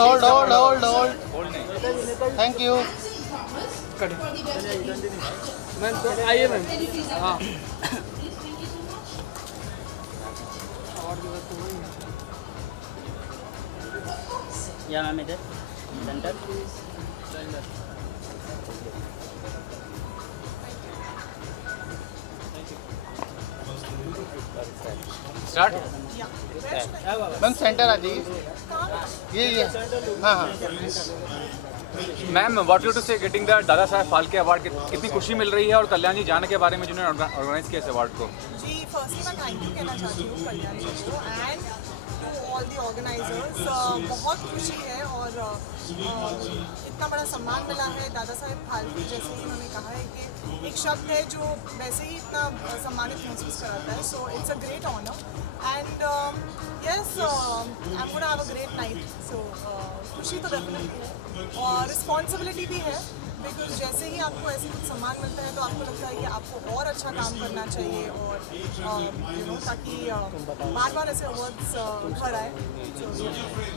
Hold thank you. Ma'am तो आइए ma'am. हाँ या मैम इधर सेंटर स्टार्ट मैम सेंटर आ जाइए। ये हाँ हाँ। Ma'am what you to say getting the दादा साहब फाल्के अवार्ड, कितनी खुशी मिल रही है और कल्याण जी जाने के बारे में जिन्होंने ऑर्गेनाइज किया इस अवार्ड को। जी फर्स्टली मैं थैंक यू कहना चाहती हूँ कल्याण जी को and to all the organisers. बहुत खुशी है और इतना बड़ा सम्मान मिला है। दादा साहेब फाल्के जैसे ही उन्होंने कहा है कि एक शब्द है जो वैसे ही इतना सम्मानित महसूस कराता है। So it's a great honour and yes I am gonna have a great night. So खुशी तो डेफिनेटली है और रिस्पॉन्सिबिलिटी भी है बिकॉज जैसे ही आपको ऐसे कुछ सम्मान मिलता है तो आपको लगता है कि आपको और अच्छा काम करना चाहिए और ताकि बार बार ऐसे अवार्ड्स घर आए।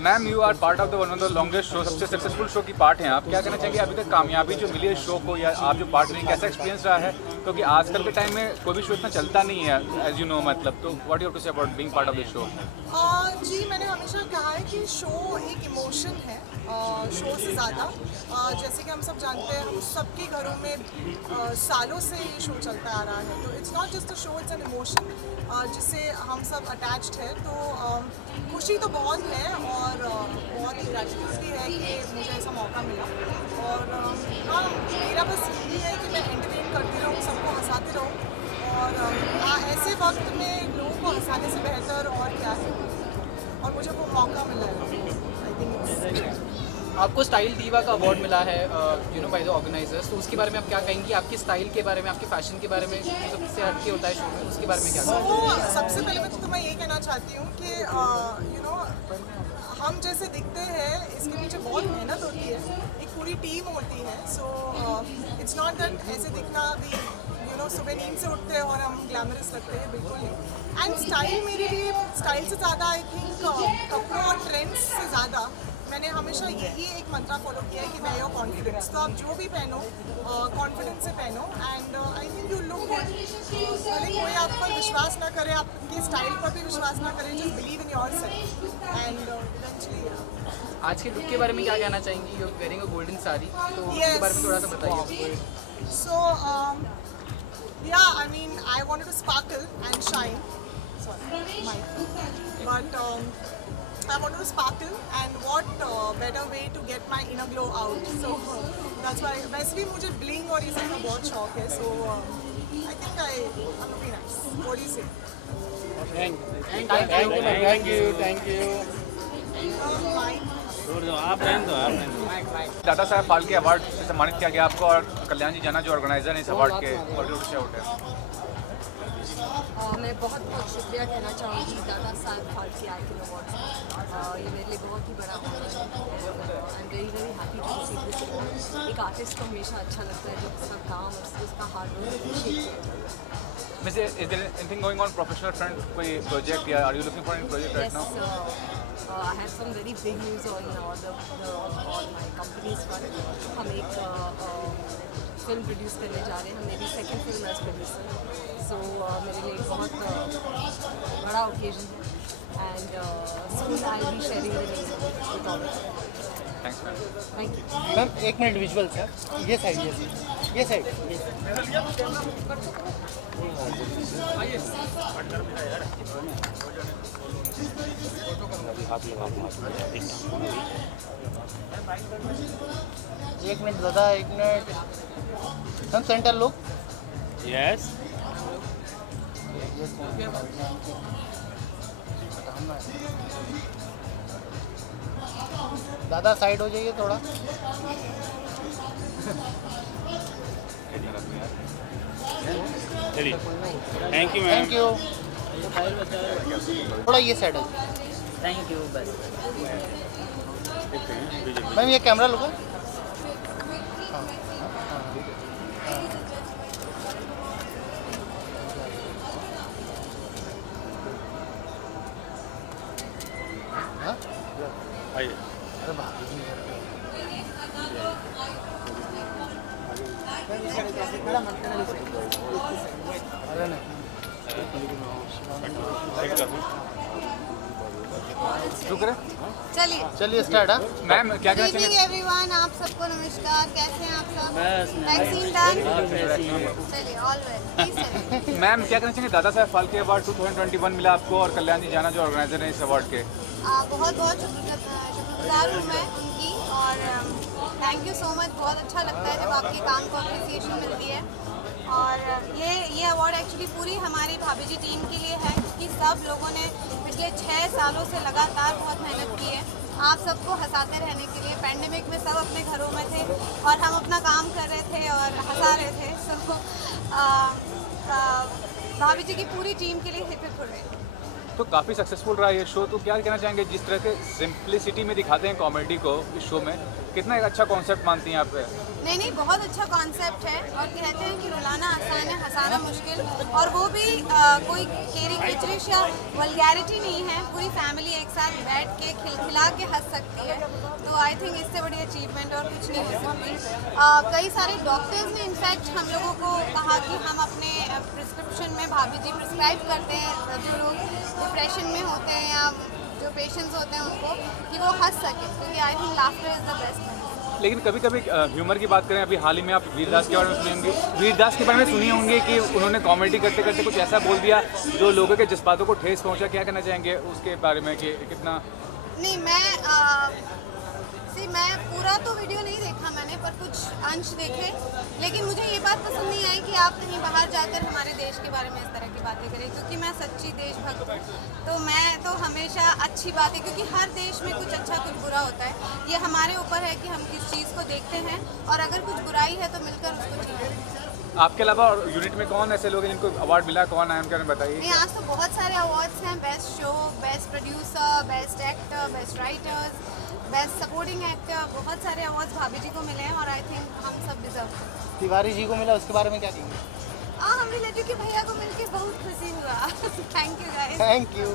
Ma'am you are part of the one of the longest show, सबसे सक्सेसफुल शो की पार्ट हैं आप। क्या कहना चाहेंगे अभी तक कामयाबी जो मिली है शो को, या आप जो पार्ट में कैसा एक्सपीरियंस रहा है, क्योंकि आजकल के टाइम में कोई भी शो इतना चलता नहीं है एज यू नो, मतलब तो what you have to say about being part of this show. जी मैंने हमेशा कहा है कि शो एक इमोशन है शो से ज़्यादा। जैसे कि हम सब जानते हैं हम सबके घरों में सालों से ये शो चलता आ रहा है तो it's not just a show, it's an emotion जिससे हम सब अटैच्ड है। तो खुशी तो बहुत है और बहुत ही ग्रेटिट्यूड भी है कि मुझे ऐसा मौका मिला। और हाँ मेरा बस यही है कि मैं एंटरटेन करती रहूँ, सबको हंसाती रहूँ और ऐसे वक्त में लोगों को हंसाने से बेहतर और क्या है और मुझे वो मौका मिला है। आई थिंक आपको स्टाइल दीवा का अवार्ड मिला है बाय द ऑर्गेनाइजर्स, तो उसके बारे में आप क्या कहेंगी? आपकी स्टाइल के बारे में, आपके फैशन के बारे में सबसे हटके होता है शो में, उसके बारे में क्या सबसे पहले तो मैं ये कहना चाहती हूँ कि हम जैसे दिखते हैं इसके पीछे बहुत मेहनत होती है, एक पूरी टीम होती है। सो इट्स नॉट दैट ऐसे दिखना भी सुबह नींद से उठते हैं और हम ग्लैमरस लगते हैं, बिल्कुल नहीं। एंड स्टाइल मेरे लिए स्टाइल से ज़्यादा आई थिंक कपड़ों और ट्रेंड्स से ज़्यादा मैंने हमेशा यही एक मंत्रा फॉलो किया है कि मैं योर कॉन्फिडेंस। तो आप जो भी पहनो कॉन्फिडेंस से पहनो and I think you look good. भले कोई आप पर विश्वास ना करे, आपकी स्टाइल पर भी विश्वास ना करे, जस्ट बिलीव इन योर सेल्फ एंड इवेंचुअली। आज के लुक के बारे में क्या कहना चाहेंगी? You are wearing a golden sari, तो उसके बारे में थोड़ा सा बताइए। सो yeah, I mean, I wanted to sparkle and shine. Sorry, but I wanted to sparkle, and what better way to get my inner glow out? So that's why. वैसे भी मुझे bling और ये सब का बहुत शौक है. So I think I'm looking nice. What do you say? Thank you. आप रहने दो। दादा साहब फाल्के अवार्ड से सम्मानित किया गया आपको, और कल्याण जी जाना जो ऑर्गेनाइजर हैं इस अवार्ड के, और जो आउट है। मैं बहुत बहुत शुक्रिया कहना चाहूँगी दादा साहब फाल्के आइकन अवार्ड। ये मेरे लिए बहुत ही बड़ा ऑनर है। I am very very happy to receive this award. एक आर्टिस्ट को हमेशा अच्छा लगता है जब उसका काम और उसका हार्ड वर्क अप्रिशिएट किया। वैसे is there anything going on professional front, कोई प्रोजेक्ट या are you looking for any project right now? I have some very big news on my company's front. हम एक फिल्म प्रोड्यूस करने जा रहे हैं, मेरी सेकंड फिल्म एज प्रोड्यूसर। सो मेरे लिए बहुत बड़ा ओकेजन है and soon I be sharing the news with all. Thanks ma'am. Thank you ma'am 1 minute visual sir, ये साइड एक मिनट दादा, 1 मिनट। हम सेंटर लुक। यस दादा साइड हो जाइए थोड़ा। Thank you ma'am. Thank you. थोड़ा ये साइड हो। Thank you. बस मैम ये कैमरा लुका। आइए। शुरू करें। चलिए चलिए स्टार्ट। हाँ मैम क्या कहना गुड इवनिंग चाहिए? एवरीवन, आप सबको नमस्कार। कैसे हैं आप सब? बस वैक्सीन डन? मैम चलिए ऑल वेल, प्लीज चलिए। मैम क्या कहना चाहिए? दादा साहब फाल्के अवार्ड 2021 मिला आपको और कल्याण जी जाना जो ऑर्गेनाइजर हैं इस अवार्ड के। बहुत बहुत शुक्रगुजार हूँ मैं उनकी, और थैंक यू सो मच। बहुत अच्छा लगता है जब आपके काम को अप्रिसिएशन मिलती है। और ये अवार्ड एक्चुअली पूरी हमारी भाभी जी टीम के लिए है, क्योंकि सब लोगों ने पिछले 6 सालों से लगातार बहुत मेहनत की है आप सबको हंसाते रहने के लिए। पैंडेमिक में सब अपने घरों में थे और हम अपना काम कर रहे थे और हंसा रहे थे। सबको भाभी जी की पूरी टीम के लिए हिप हिप हुर्रे। तो काफ़ी सक्सेसफुल रहा ये शो, तो क्या कहना चाहेंगे जिस तरह के सिंप्लिसिटी में दिखाते हैं कॉमेडी को इस शो में, कितना एक अच्छा कॉन्सेप्ट मानती हैं आप? नहीं, बहुत अच्छा कॉन्सेप्ट है, और कहते हैं कि रुलाना आसान है हंसाना मुश्किल, और वो भी कोई केरिंग रिचरिश या वल्गैरिटी नहीं है। पूरी फैमिली एक साथ बैठ के खिलखिला के हंस सकती है, तो आई थिंक इससे बड़ी अचीवमेंट और कुछ नहीं हो सकती। कई सारे डॉक्टर्स ने इनफैक्ट हम लोगों को कहा कि हम अपने प्रिस्क्रिप्शन में भाभी जी प्रिस्क्राइब करते हैं जो लोग डिप्रेशन में होते हैं या जो पेशेंट्स होते हैं उनको, कि वो हंस सकें, क्योंकि I think laughter is the best. लेकिन कभी कभी ह्यूमर की बात करें, अभी हाल ही में आप वीरदास के बारे में सुने होंगे, वीरदास के बारे में सुनी होंगे कि उन्होंने कॉमेडी करते करते कुछ ऐसा बोल दिया जो लोगों के जज्बातों को ठेस पहुंचा। क्या कहना चाहेंगे उसके बारे में कि कितना? नहीं, मैं पूरा तो वीडियो नहीं देखा मैंने, पर कुछ अंश देखे। लेकिन मुझे ये बात पसंद नहीं आई कि आप कहीं बाहर जाकर हमारे देश के बारे में इस तरह की बातें करें, क्योंकि मैं सच्ची देशभक्त हूँ। तो मैं तो हमेशा अच्छी बातें, क्योंकि हर देश में कुछ अच्छा कुछ बुरा होता है, ये हमारे ऊपर है कि हम किस चीज़ को देखते हैं, और अगर कुछ बुराई है तो मिलकर उसको ठीक करें। आपके अलावा यूनिट में कौन ऐसे लोग हैं जिनको अवार्ड मिला, कौन है उनके बारे में बताइए। नहीं, आज तो बहुत सारे अवार्ड्स हैं। Best show, best producer, best actor, best writers, best supporting actor, बहुत सारे अवार्ड्स भाभी जी को मिले हैं, और आई थिंक हम सब डिजर्व करते हैं। तिवारी जी को मिला, उसके बारे में क्या कहेंगे? हम रिलेटिव के भैया को मिलके बहुत खुशी हुआ। Thank you guys. Thank you.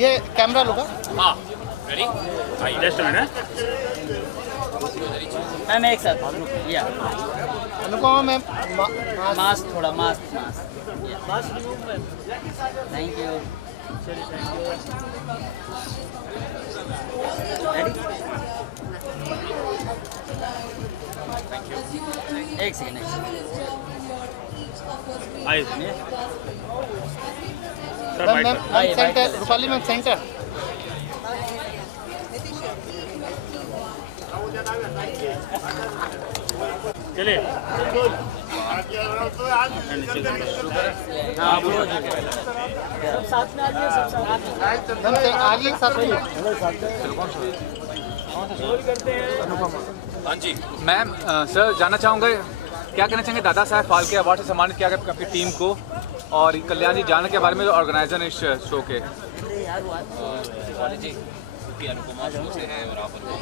ये कैमरा लो का? हाँ रेडी जस्ट मिनट मैम एक साथ या अनुपमा मैम मास्क थोड़ा मास्क थैंक यू रेडी एक सेकेंड आइए ma'am ma'am centre, Rupali ma'am centre. चलिए हाँ बोलो मैम आगे एक साथ हाँ जी मैम, सर जानना चाहूँगा क्या कहना चाहेंगे दादा साहब फाल्के अवार्ड से सम्मानित किया गया आपकी टीम को, और कल्याण जी जाने के बारे में जो ऑर्गेनाइजर है इस शो के? अनुपमा शो से है और आप अनुपमा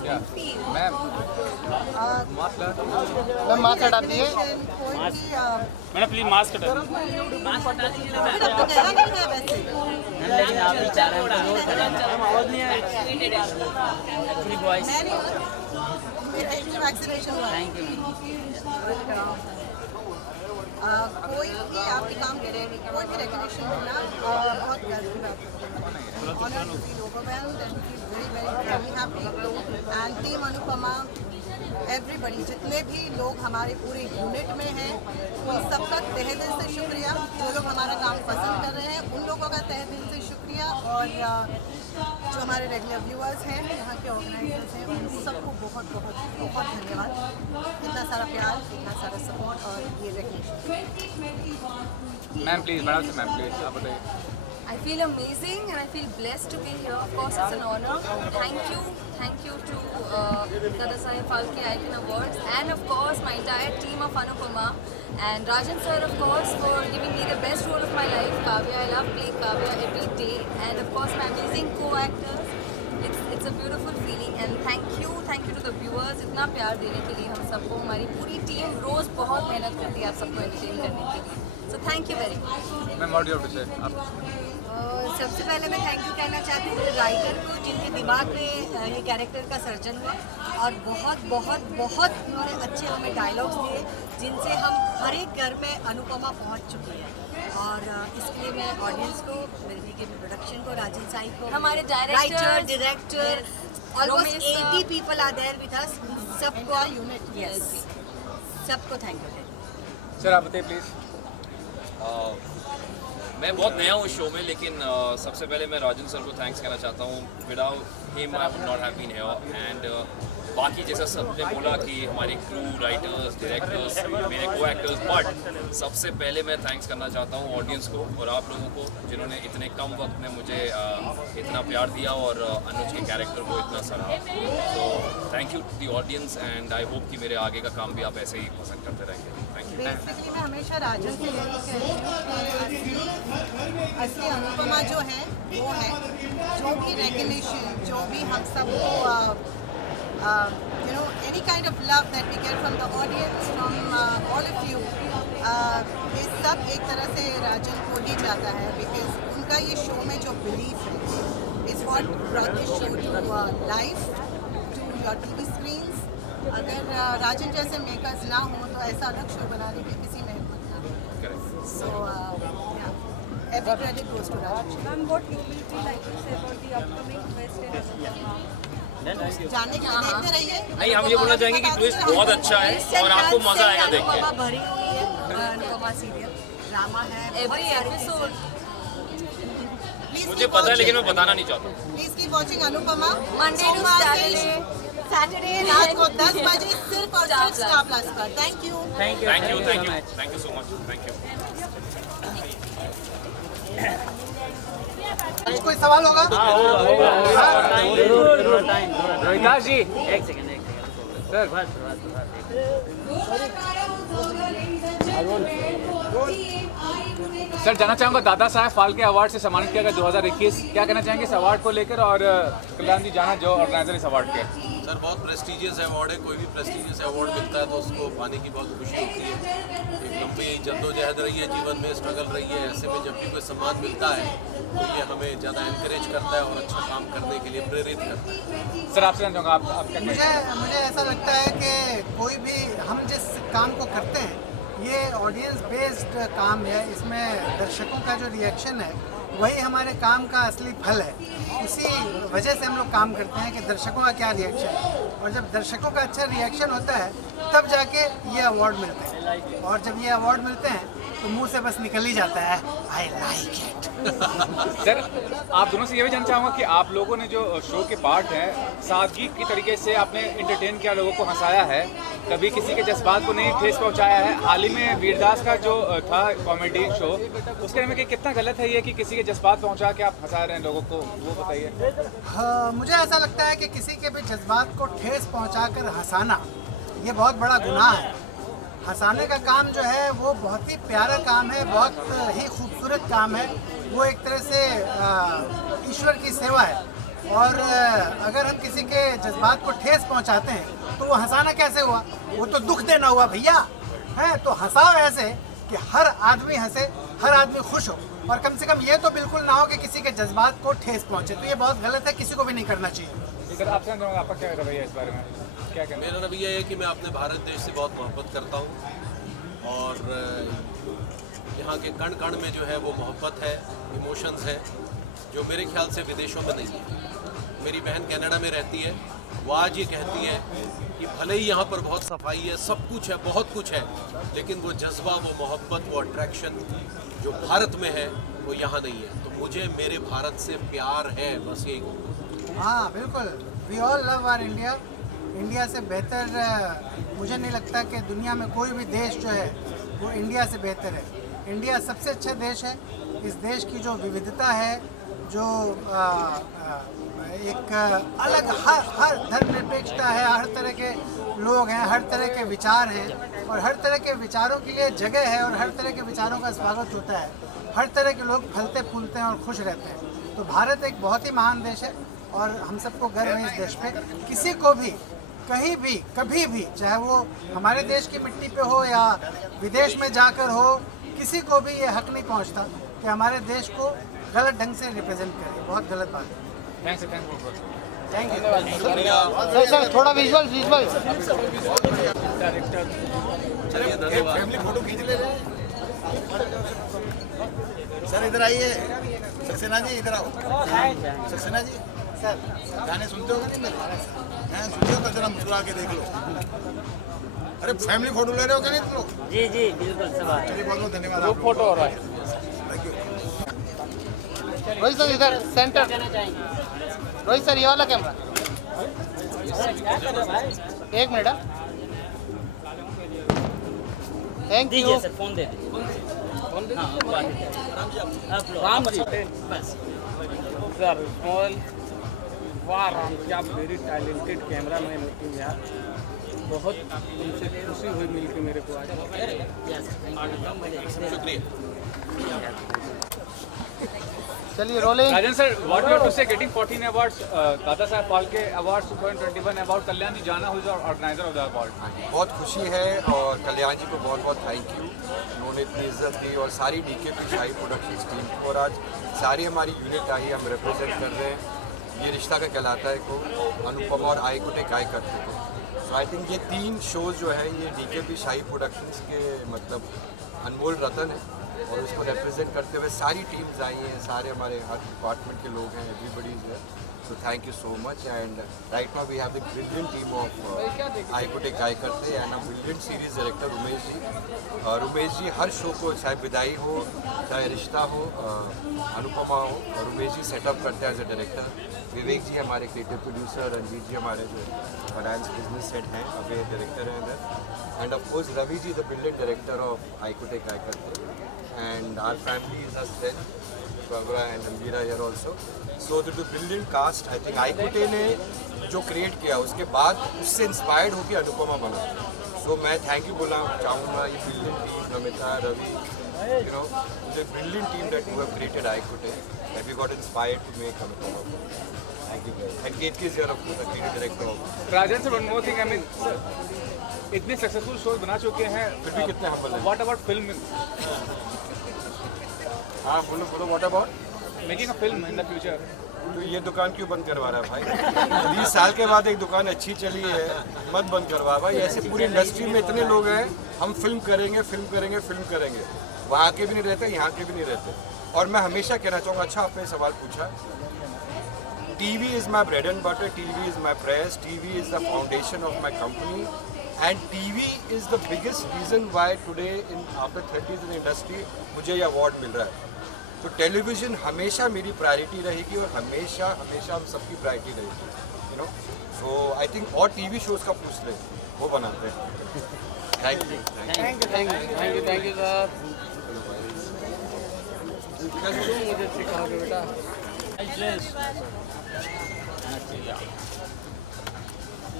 क्या मैम मास्क मैम मास्क हटा दिए। मैडम प्लीज मास्क हटा लेकिन आप ही चाह रहे हैं आवाज नहीं एक्चुअली वॉइस वैक्सीनेशन हुआ है। थैंक यू कोई भी आपके काम के लिए कोई भी रेकग्निशन मिलना बहुत गर्व की बात है। Honour to feel overwhelmed and feel very happy and team Anupama everybody, जितने भी लोग हमारे पूरे यूनिट में हैं उन सबका तहे दिल से शुक्रिया। जो लोग हमारा काम पसंद कर रहे हैं उन लोगों का तहे दिल से शुक्रिया, और जो हमारे रेगुलर व्यूअर्स हैं, यहाँ के ऑर्गेनाइजर्स हैं, उन सबको बहुत बहुत बहुत धन्यवाद। इतना सारा प्यार, इतना सारा सपोर्ट और ये रिकग्निशन। मैम प्लीज़, मैडम से मैम प्लीज़ आप बताइए। I feel amazing and I feel blessed to be here. Of course, it's an honor. Thank you to Dada Saheb Phalke Icon Awards, and of course my entire team of Anupama, and Rajan sir, of course, for giving me the best role of my life, Kavya. I love playing Kavya every day, and of course my amazing co-actors. It's a beautiful feeling, and thank you to the viewers. इतना प्यार देने के लिए हम सबको, हमारी पूरी team रोज़ बहुत मेहनत करती है आप सबको एंटरटेन करने के लिए। So thank you very much. Ma'am what do you have to say आप सबसे पहले मैं थैंक यू कहना चाहती हूँ राइटर को, जिनके दिमाग में ये कैरेक्टर का सर्जन हुआ, और बहुत बहुत बहुत उन्होंने अच्छे हमें डायलॉग्स दिए जिनसे हम हर एक घर में अनुपमा पहुँच चुकी है। और इसके लिए मैं ऑडियंस को, मेरे के प्रोडक्शन को, राजन साई को, हमारे director almost 80 people are there with us, सबको यस सबको थैंक यू। सर आप बताइए प्लीज़। मैं बहुत नया हूँ शो में, लेकिन सबसे पहले मैं राजन सर को थैंक्स कहना चाहता हूँ। Without him I would not have been here. And बाकी जैसा सबने बोला कि हमारे क्रू, राइटर्स, डायरेक्टर्स, मेरे को एक्टर्स, बट सबसे पहले मैं थैंक्स करना चाहता हूँ ऑडियंस को और आप लोगों को, जिन्होंने इतने कम वक्त में मुझे इतना प्यार दिया और अनुज के कैरेक्टर को इतना सराहा। तो thank you to the audience and I hope कि मेरे आगे का काम भी आप ऐसे ही पसंद करते रहेंगे। Thank you. बेसिकली मैं हमेशा राजन से यही कहती हूँ कि असली अनुपमा जो है वो है, जो भी रेगुलेशन, जो भी हम सबको any kind of love that we get from the audience, from all of you, ये सब एक तरह से राजन को ही जाता है, बिकॉज उनका ये शो में जो बिलीफ है is what brought this show to life, to your TV screens. अगर राजन जैसे मेकर्स ना हो तो ऐसा अलग शो बनाने की किसी में हिम्मत ना हो। सो every credit goes to Rajan. Ma'am, what you will be like to say about the upcoming twist in Anupama? जानने के लिए देखते रहिए। नहीं, हम ये बोलना चाहेंगे कि ट्विस्ट बहुत अच्छा है और आपको मजा आएगा देख के। अनुपमा भरी हुई है, अनुपमा सीरियल ड्रामा है, Every episode. मुझे पता है लेकिन मैं बताना नहीं चाहता। Please keep watching Anupama. Monday to Saturday रात को 10 बजे सिर्फ और सिर्फ स्टार प्लस पर। Thank you so much. Thank you. कोई सवाल होगा? रोहिता जी एक सेकंड सर सर जानना चाहूँगा, दादा साहब फाल्के अवार्ड से सम्मानित किया गया 2021, क्या कहना चाहेंगे इस अवार्ड को लेकर? और कल्याण जी जाना जो ऑर्गेनाइजर इस अवार्ड के। सर बहुत प्रेस्टीजियस अवार्ड है, कोई भी प्रेस्टीजियस अवार्ड मिलता है तो उसको पाने की बहुत खुशी होती है। एक लंबी जद्दोजहद रही है, जीवन में स्ट्रगल रही है, ऐसे में जब भी कोई सम्मान मिलता है तो ये हमें ज़्यादा इनकरेज करता है और अच्छा काम करने के लिए प्रेरित करता है। सर आपसे जानना चाहूँगा, आप क्या मुझे ऐसा लगता है कि कोई भी हम जिस काम को करते हैं ये ऑडियंस बेस्ड काम है, इसमें दर्शकों का जो रिएक्शन है वही हमारे काम का असली फल है। उसी वजह से हम लोग काम करते हैं कि दर्शकों का क्या रिएक्शन है, और जब दर्शकों का अच्छा रिएक्शन होता है तब जाके ये अवार्ड मिलते हैं, और जब ये अवार्ड मिलते हैं तो मुंह से बस निकल ही जाता है आई लाइक इट। सर आप दोनों से ये भी जानना चाहूँगा कि आप लोगों ने जो शो के पार्ट हैं सादगी की तरीके से आपने इंटरटेन किया, लोगों को हंसाया है, कभी किसी के जज्बात को नहीं ठेस पहुँचाया है। हाल ही में वीरदास का जो था कॉमेडी शो, उसके में कितना गलत है ये कि किसी के जज्बात पहुँचा के आप हंसा रहे हैं लोगों को, वो बताइए। हाँ, मुझे ऐसा लगता है कि किसी के भी जज्बात को ठेस पहुंचाकर हंसाना ये बहुत बड़ा गुनाह है। हंसाने का काम जो है वो बहुत ही प्यारा काम है, बहुत ही खूबसूरत काम है, वो एक तरह से ईश्वर की सेवा है। और अगर हम किसी के जज्बात को ठेस पहुंचाते हैं तो वो हंसाना कैसे हुआ? वो तो दुख देना हुआ भैया है। तो हंसाओ ऐसे कि हर आदमी हंसे, हर आदमी खुश हो, और कम से कम ये तो बिल्कुल ना हो कि किसी के जज्बात को ठेस पहुंचे। तो ये बहुत गलत है, किसी को भी नहीं करना चाहिए। सर आपसे आपका क्या रवैया इस बारे में, क्या कहना? मेरा रवैया है कि मैं अपने भारत देश से बहुत मोहब्बत करता हूँ और यहाँ के कण कण में जो है वो मोहब्बत है, इमोशंस है, जो मेरे ख्याल से विदेशों में नहीं है। मेरी बहन कनाडा में रहती है, वो आज ये कहती है कि भले ही यहाँ पर बहुत सफाई है, सब कुछ है, बहुत कुछ है, लेकिन वो जज्बा, वो मोहब्बत, वो अट्रैक्शन जो भारत में है वो यहाँ नहीं है। तो मुझे मेरे भारत से प्यार है, बस यही। हाँ बिल्कुल, we all love our India. India से बेहतर मुझे नहीं लगता कि दुनिया में कोई भी देश जो है वो इंडिया से बेहतर है। इंडिया सबसे अच्छा देश है। इस देश की जो विविधता है, जो एक अलग हर धर्मनिरपेक्षता है, हर तरह के लोग हैं, हर तरह के विचार हैं, और हर तरह के विचारों के लिए जगह है, और हर तरह के विचारों का स्वागत होता है। हर तरह के लोग फलते फूलते हैं और खुश रहते हैं। तो भारत एक बहुत ही महान देश है और हम सबको गर्व है इस देश पे। किसी को भी कहीं भी कभी भी, चाहे वो हमारे देश की मिट्टी पे हो या विदेश में जाकर हो, किसी को भी ये हक नहीं पहुंचता कि हमारे देश को गलत ढंग से रिप्रेजेंट करे। बहुत गलत बात है। Thanks thank you. सर थोड़ा विजुअल चलिए धन्यवाद। फैमिली फोटो खींच ले रहे हैं। सर इधर आइए। सक्सेना जी इधर आओ। सक्सेना जी सर गाने सुनते हो कि नहीं? मैं सुनते हो तो जरा मुस्कुरा के देख लो। अरे फैमिली फोटो ले रहे हो क्या नहीं तुम लोग? जी जी बिल्कुल सब चलिए बहुत बहुत धन्यवाद। फोटो हो रहा है। Thank you. रोहित सर इधर सेंटर। रोहित सर ये वाला कैमरा। एक मिनट। थैंक यू दीजिए सर फोन दे दीजिए। राम जी बस सर स्मॉल वाह राम क्या वेरी टैलेंटेड कैमरा मैन होती यार। बहुत उनसे खुशी हुई मिलकर मेरे को आज। चलिए rolling. Rajan sir, what you have to say getting 14 awards, Dada Saheb Phalke awards 2021 award, Kalyan ji जाना हुई ऑर्गेनाइजर ऑफ द अवार्ड। बहुत खुशी है और कल्याण जी को बहुत बहुत थैंक यू। उन्होंने इतनी इज्जत दी और सारी डीकेपी शाही प्रोडक्शंस टीम को, और आज सारी हमारी यूनिट आई, हम रिप्रेजेंट कर रहे हैं। ये रिश्ता का कहलाता है को अनुपमा और आई कुटे काय करते को। तो आई थिंक ये 3 शोज़ जो है ये डीकेपी शाही प्रोडक्शंस के मतलब अनमोल रतन है, और उसको रिप्रेजेंट करते हुए सारी टीम्स आई हैं, सारे हमारे हर डिपार्टमेंट के लोग हैं, everybody is there. So thank you so much, and right now we have the brilliant team of I Could Take I Karte and a brilliant series director Umesh ji. Umesh ji her show को चाहे विदाई हो चाहे रिश्ता हो अनुपमा हो, और Umesh ji setup करते हैं एज ए डायरेक्टर। विवेक जी हमारे क्रिएटिव प्रोड्यूसर, रंजीत जी हमारे जो फाइनेंस बिजनेस सेट हैं अभी डायरेक्टर हैं इधर, and of course Ravi ji the brilliant director of I Could Take I Karte, and our family is us then Barbara and Ambira here also. So the brilliant cast, I think I Could ने जो create किया उसके बाद उससे inspired होकर अनुपमा बना। So मैं thank you बोलना चाहूँगा ये brilliant team, Namita, Ravi, you know, the brilliant team that you have created I Could, that we got inspired to make Anupama. Thank you guys. And KK is here of course, the creative director of. Rajan sir, one more thing, I mean इतने successful shows बना चुके हैं, फिर भी कितने humble हैं। What about film, हाँ बोलो what about making a film in the future? तो ये दुकान क्यों बंद करवा रहा है भाई? 20 साल के बाद एक दुकान अच्छी चली है, मत बंद करवा भाई। ऐसे पूरी इंडस्ट्री में इतने लोग हैं, हम फिल्म करेंगे फिल्म करेंगे फिल्म करेंगे, वहाँ के भी नहीं रहते, यहाँ के भी नहीं रहते। और मैं हमेशा कहना चाहूँगा, अच्छा आपने सवाल पूछा, TV is my bread and butter, TV is my press, TV is the foundation of my company, and TV is the biggest reason why today in after 30s in the industry मुझे ये award मिल रहा है। तो television हमेशा मेरी priority रहेगी और हमेशा हमेशा हम सबकी प्रायोरिटी रहेगी, you know. So I think और TV शोज़ का पूछ लें, वो बनाते हैं। Thank you sir. मुझे सिखाओगे बेटा।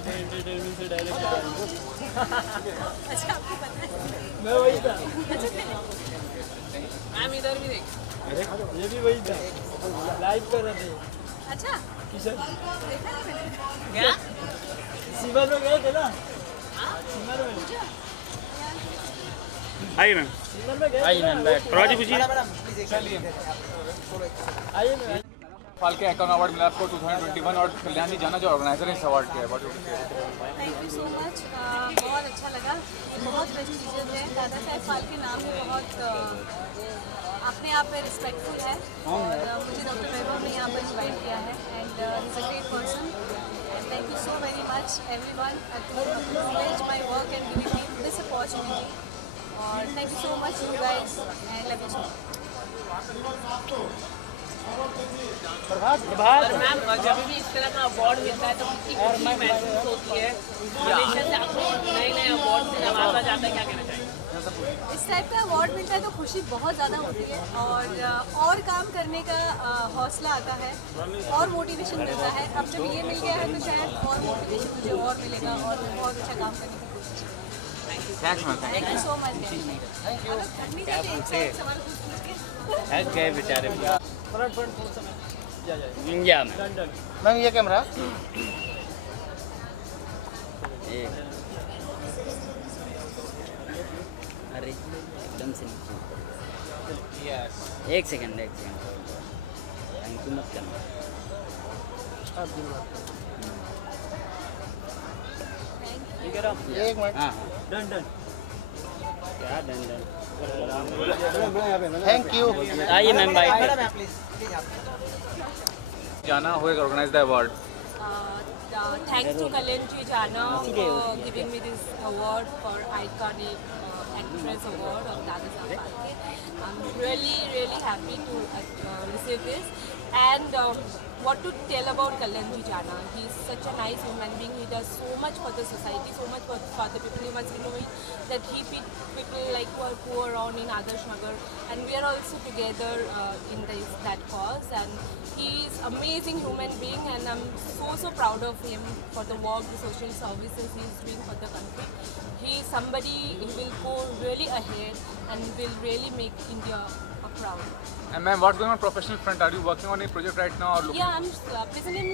एंटरटेनमेंट से डायरेक्ट अच्छा आपको पता है? मैं वही था। मैम इधर भी देख। अरे ये भी वही था, लाइव कर रहे थे। अच्छा किशन देखा नहीं मैंने। क्या? सीवर में गए थे ना? सीवर में। आइए मैम, सीवर में गए। आइए मैम बैठ। राजी पूछिए। आइए मैम। फाल्के आइकॉन अवार्ड मिला आपको 2021, और कल्याण जी जाना जो ऑर्गेनाइजर है इस अवार्ड के, थैंक यू सो मच। बहुत अच्छा लगा, बहुत प्रेस्टीजियस है। दादा साहेब फाल्के नाम भी बहुत अपने आप में रिस्पेक्टफुल है, और मुझे डॉक्टर वैभव ने यहाँ पर इन्वाइट किया है, and is a great person, and thank you so very much everyone to acknowledge my work and giving me this opportunity, और thank you so much you guys, and love you so much. और ma'am जब भी इस तरह का award मिलता है तो कितनी खुशी महसूस होती है? हमेशा से आपको नए नए अवार्ड से नवाजा जाता है, क्या कहना चाहिए? इस टाइप का अवार्ड मिलता है तो खुशी बहुत ज़्यादा होती है, और काम करने का हौसला आता है, और मोटिवेशन मिलता है। अब जब ये मिल गया है तो शायद और मोटिवेशन मुझे और मिलेगा, और बहुत अच्छा काम करने की कोशिश। Thank you so much. करनी चाहिए एक सवाल पूछ के। गए बेचारे मैम ये कैमरा। अरे एकदम से नीचे। एक सेकंड थैंक यू मत करना। एक मिनट। हाँ डन क्या डन थैंक यू। आइए मैम बाय। जाना who has organized the award? Thanks to Kalyan Ji Jana for giving me this award for Iconic Actress Award of Dada Saheb Phalke. I'm really happy to receive this. And what to tell about Kalyan Ji Jana? He's such a nice human being. He does so much for the society, so much for the people. You must know that he feeds people like who are poor around in Adarsh Nagar, and we are also together in that cause. And he is amazing human being, and I'm so proud of him for the work, the social services he is doing for the country. He is somebody who will go really ahead and will really make India proud. And ma'am, what's going on professional front? Are you working on a project right now or looking? Yeah, I'm presenting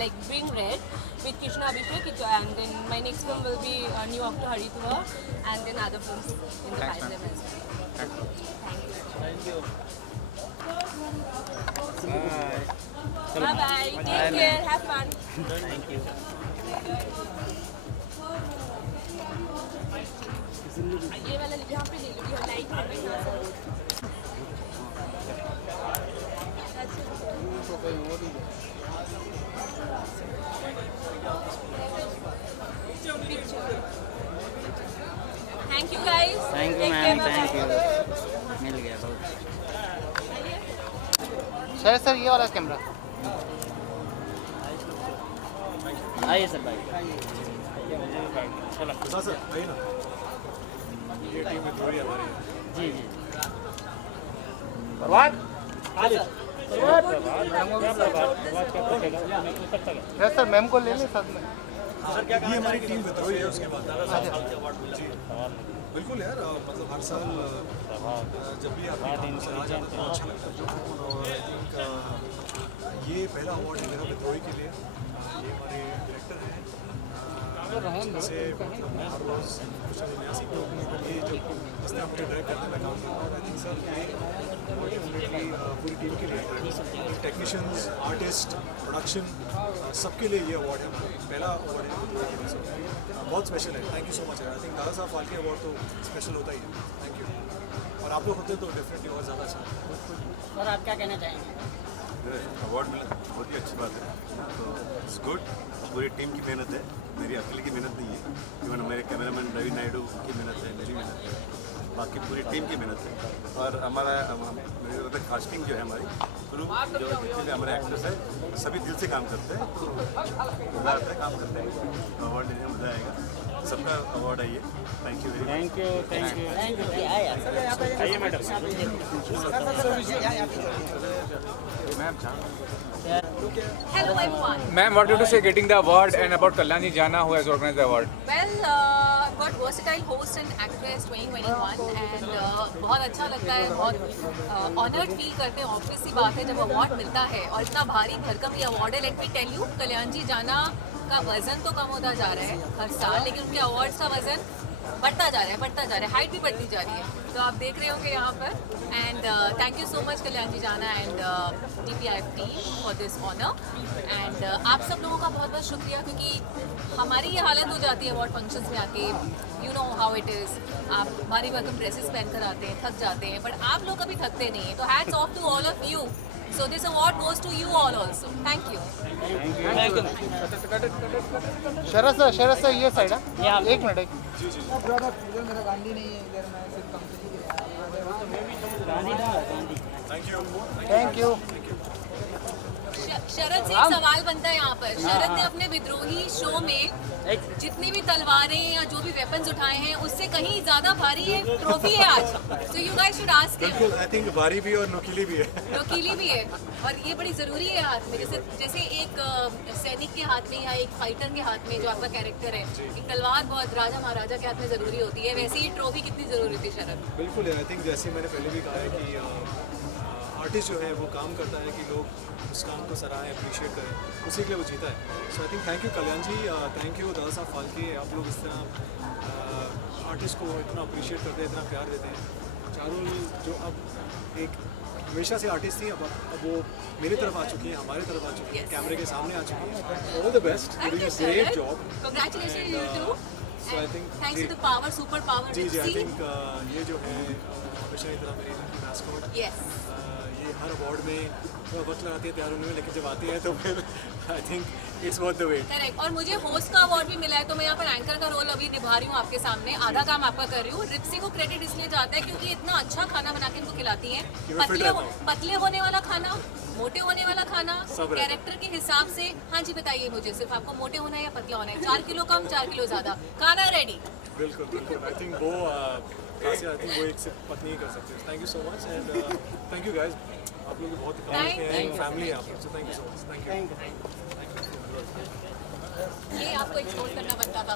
like Bring Red with Krishna Abhishek, and then my next film will be New York to Haridwar, and then other films in the Thanks, pipeline as well. Thank you. Bye bye. Take care. Have fun. Thank you. ये वाला यहाँ पे ले लो, ये light है। Thank you guys. Thank you Take ma'am care. Thank Bye-bye. You. मिल गया बहुत। सर ये वाला कैमरा। आइए सर भाई। सर आइए ना, ये टीम में थोड़ी हमारी जी जी। सर मैम को ले लें साथ में। ये हमारी टीम विद्रोही है। उसके बाद जी बिल्कुल यार, मतलब हर साल जब भी आप आ जाता है तो अच्छा लगता है। और आई थिंक ये पहला अवार्ड है मेरा विद्रोही के लिए। ये हमारे डायरेक्टर हैं, जैसे हर रोज़ कुछ नया सीखते हो। ये जो जिसने आप मुझे डायरेक्ट करने में काम किया, आई थिंक सर ये डेफिनेटली पूरी टीम के लिए, टेक्नीशियंस, आर्टिस्ट, प्रोडक्शन, सबके लिए ये अवार्ड है। पहला अवार्ड है, बहुत स्पेशल है। Thank you so much. I think दादा साहब फाल्के अवार्ड तो स्पेशल होता ही है। Thank you. और आप लोग होते तो डेफिनेटली और ज़्यादा अच्छा। और आप क्या कहना चाहेंगे? अवार्ड मिला बहुत ही अच्छी बात है, तो इट्स गुड। पूरी टीम की मेहनत है, मेरी अकेले की मेहनत नहीं है। इवन मेरे कैमरामैन रवि नायडू की मेहनत है, मेरी मेहनत है, बाकी पूरी टीम की मेहनत है। और हमारा कास्टिंग जो है हमारी ग्रुप जो जितने भी हमारे एक्टर्स हैं सभी दिल से काम करते हैं, मज़ा आता है काम करते हैं। अवार्ड लेने में मज़ा आएगा। सबका अवार्ड है ये। Thank you very much. Thank you. आइए madam. Hello everyone. Ma'am, what do you to say getting the award and about Kalyan Ji Jana who has organized the award? Well, got versatile host and actress 2021 and बहुत अच्छा लगता है, बहुत honoured feel करते हैं। Obvious सी बात है जब अवार्ड मिलता है और इतना भारी भरकम ये अवार्ड है। Let me tell you, Kalyan ji जाना का वजन तो कम होता जा रहा है हर साल, लेकिन उनके अवार्ड्स का वजन बढ़ता जा रहा है, हाइट भी बढ़ती जा रही है। तो आप देख रहे होंगे यहाँ पर। And thank you so much Kalyan ji जाना and DPIF team for this honour. And आप सब लोगों का बहुत बहुत शुक्रिया, क्योंकि हमारी ये हालत हो जाती है अवार्ड फंक्शंस में आके। You know how it is, आप भारी भरकम ड्रेसेस पहन कर आते हैं, थक जाते हैं, बट आप लोग कभी थकते नहीं हैं। तो hats off to all of you. So this award goes to you all also. Thank you. Sharad sir ये साइड है। एक मिनट। Thank you. शरद से एक सवाल बनता है यहाँ पर। शरद ने अपने विद्रोही शो में जितनी भी तलवारें या जो भी वेपन्स उठाए हैं उससे कहीं ज्यादा भारी ये ट्रॉफी है आज। So you guys should ask him. बिल्कुल, आई थिंक भारी भी और नुकीली भी है। नुकीली भी है और ये बड़ी जरूरी है हाथ में। जैसे एक सैनिक के हाथ में या एक फाइटर के हाथ में जो आपका कैरेक्टर है, एक तलवार बहुत राजा महाराजा के हाथ में जरूरी होती है, वैसे ही ट्रॉफी कितनी जरूरी थी शरद? बिल्कुल, आई थिंक जैसे मैंने पहले भी कहा है कि आर्टिस्ट जो है वो काम करता है कि लोग उस काम को सराहें, अप्रिशिएट करें, उसी के लिए वो जीता है। So I think thank you Kalyan ji, thank you Dada Saheb Phalke. आप लोग इस तरह आर्टिस्ट को इतना अप्रिशिएट करते हैं, इतना प्यार देते हैं। चारों जो अब एक हमेशा से आर्टिस्ट थी, अब वो मेरी तरफ आ चुकी हैं, हमारी तरफ आ चुकी हैं, कैमरे के सामने आ चुकी हैं। All the best, doing a great job. Congratulations you too. So I think Thanks to the power, super power. जी आई Ripsy. थिंक ये जो है हमेशा की तरह मेरी मैस्कॉट, Yes. ये हर अवार्ड में थोड़ा वक्त लगाती है तैयार होने में, लेकिन जब आती है तो फिर I think its worth the wait. Correct. और मुझे होस्ट का अवार्ड भी मिला है, तो मैं यहाँ पर एंकर का रोल अभी निभा रही हूँ आपके सामने, आधा काम आपका कर रही हूँ। रिप्सी को क्रेडिट इसलिए जाता है क्योंकि इतना अच्छा खाना बना के इनको खिलाती हैं। मैं fit रहता हूँ। पतले होने वाला खाना, मोटे होने वाला खाना, सब रहता है। कैरेक्टर के हिसाब से। हाँ जी बताइए मुझे, सिर्फ आपको मोटे होना है या पतला होना है? 4 किलो कम, 4 किलो ज़्यादा, खाना रेडी। बिल्कुल बिल्कुल, आई थिंक वो खासियत, आई थिंक वो एक सिर्फ पत्नी ही कर सकते हैं। Thank you so much and thank you guys, आप लोग बहुत फैमिली है आप लोग, so thank you so much. Thank you. ये आपको एक्सपोज करना बनता था।